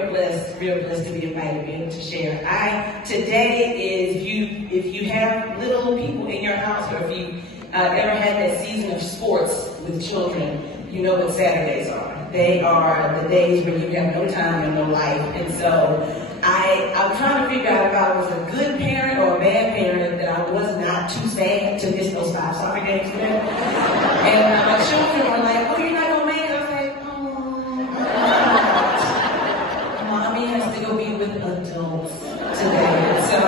real blessed to be invited to be able to share. Today is, if you have little people in your house, or if you ever had that season of sports with children, you know what Saturdays are. They are the days where you have no time and no life. And so I'm trying to figure out if I was a good parent or a bad parent, that I was not too sad to miss those 5 soccer games today. And my children were like, oh, you're not going to make it? I was like, Mommy has to go be with adults today. So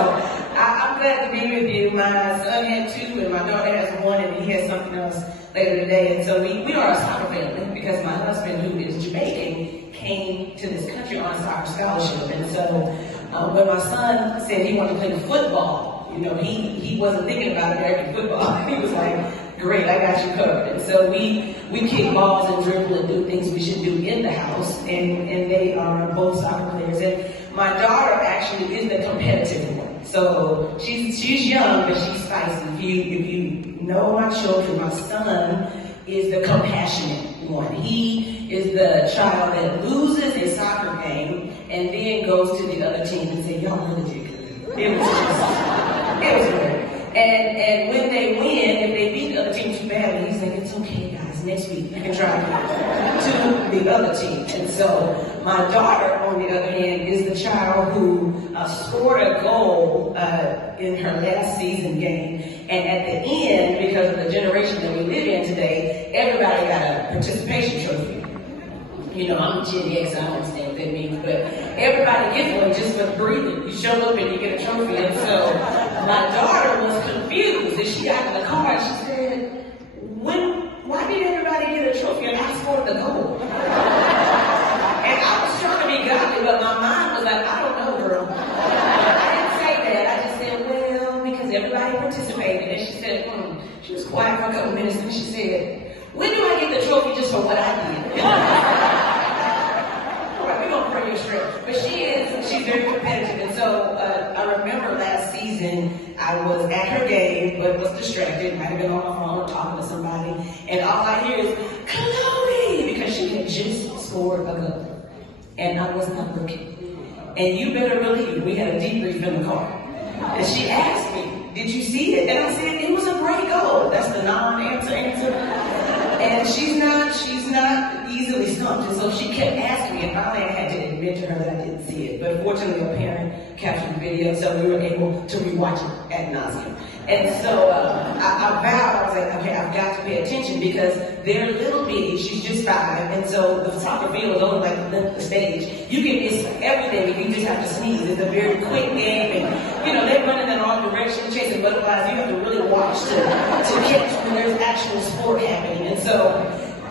I'm glad to be with you. My son had 2 and my daughter has 1, and he has something else later today. And so we are a soccer family because my husband, who is Jamaican, came to this country on a soccer scholarship. And so when my son said he wanted to play football, you know, he wasn't thinking about American football. He was like, great, I got you covered. And so we kick balls and dribble and do things we should do in the house. And they are both soccer players. And my daughter actually is the competitive one. So she's young, but she's spicy. If you know my children, my son is the compassionate one. He is the child that loses a soccer game and then goes to the other team and says, y'all really did good. It was good. And when they win, if they beat the other team too badly, he's like, it's okay, guys, next week you can try to the other team. And so my daughter, on the other hand, is the child who scored a goal in her last season game. And at the end, because of the generation that we live in today, everybody got a participation trophy. You know, I'm Gen X, I don't understand what that means, but everybody gets one just for breathing. You show up and you get a trophy. And so my daughter was confused, and she got in the car and she said, why did everybody get a trophy and I scored the goal? And I was trying to be godly, but my mind was like, I don't know, girl. I didn't say that. I just said, well, because everybody participated. And she said, She was quiet for a couple minutes, and she said, when do I get the trophy just for what I did? All right, we're going to pray your strength. But she's very competitive. And so I remember last season, I was at her game, but was distracted. Might have been on my phone talking to somebody. And all I hear is, Chloe, because she had just scored a goal. And I was not looking. And you better believe we had a debrief in the car. And she asked me, did you see it? And I said, it was a great goal. That's the non-answer. And she's not easily stumped. And so she kept asking me, and finally I had to admit to her that I didn't see it. But fortunately, a parent captured the video, so we were able to rewatch it ad nauseum. And so I vowed, I was like, okay, I've got to pay attention because they're little bitty, she's just 5, and so the soccer field is only like the length of the stage. You can miss everything if you just have to sneeze. It's a very quick game, and you know, they're running in all directions, chasing butterflies. You have to really watch to catch when there's actual sport happening. And so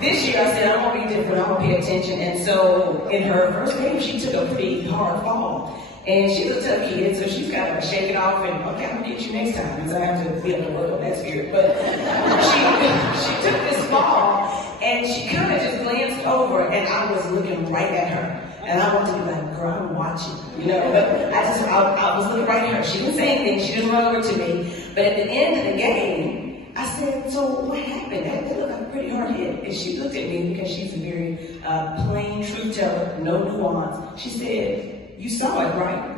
this year I said, I'm gonna be different, I'm gonna pay attention. And so in her first game, she took a pretty hard fall. And she's a tough kid, so she's got to shake it off and, okay, I'm going to get you next time, because I have to be able to work on that spirit. But she took this fall, and she kind of just glanced over, and I was looking right at her. And I wanted to be like, girl, I'm watching, you know. But I was looking right at her. She didn't say anything. She didn't run over to me. But at the end of the game, I said, so what happened? That looked like a pretty hard hit. And she looked at me, because she's a very plain truth teller, no nuance. She said, you saw it, right?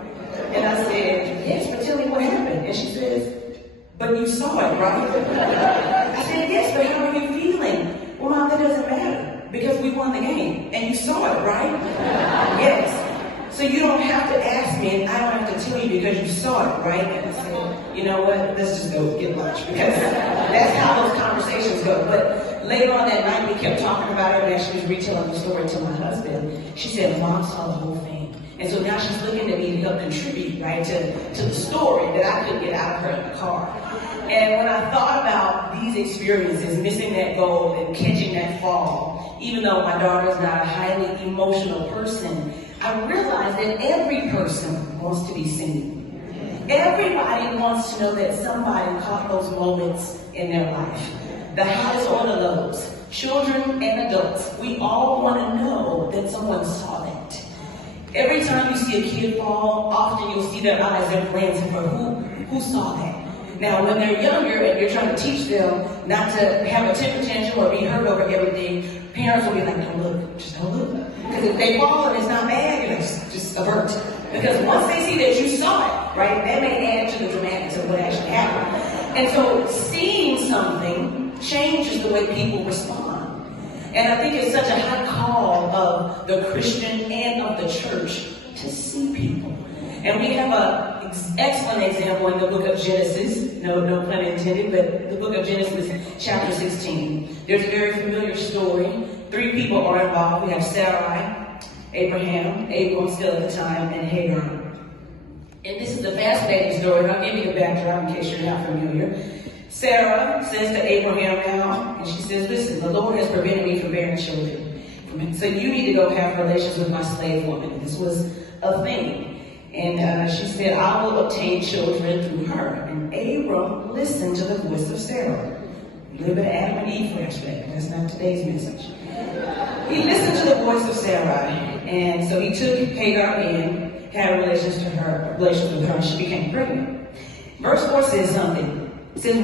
And I said, yes, but tell me what happened. And she says, but you saw it, right? I said, yes, but how are you feeling? Well, Mom, that doesn't matter because we won the game. And you saw it, right? Yes. So you don't have to ask me, and I don't have to tell you because you saw it, right? And I said, you know what? Let's just go get lunch, because that's how those conversations go. But later on that night, we kept talking about it, and as she was retelling the story to my husband, she said, Mom saw the whole thing. And so now she's looking at me to help contribute, right, to the story that I couldn't get out of her in the car. And when I thought about these experiences, missing that goal and catching that fall, even though my daughter is not a highly emotional person, I realized that every person wants to be seen. Everybody wants to know that somebody caught those moments in their life. The highs or the lows, children and adults, we all want to know that someone saw that. Every time you see a kid fall, often you'll see their eyes are glancing for who saw that. Now, when they're younger and you're trying to teach them not to have a temper tantrum or be hurt over everything, parents will be like, don't look, just don't look. Because if they fall and it's not bad, you're like, just Because once they see that you saw it, right, that may add to the dramatics of what actually happened. And so seeing something changes the way people respond. And I think it's such a high call of the Christian and of the church to see people. And we have an excellent example in the book of Genesis, no pun intended, but the book of Genesis, chapter 16. There's a very familiar story. 3 people are involved. We have Sarai, Abraham still at the time, and Hagar. And this is a fascinating story, and I'll give you the backdrop in case you're not familiar. Sarah says to Abraham now, and she says, listen, the Lord has prevented me from bearing children. So you need to go have relations with my slave woman. And this was a thing. And she said, I will obtain children through her. And Abram listened to the voice of Sarah. A little bit of Adam and Eve flashback. That's not today's message. He listened to the voice of Sarai. And so he took Hagar in, had relations with her, and she became pregnant. Verse 4 says something. It says,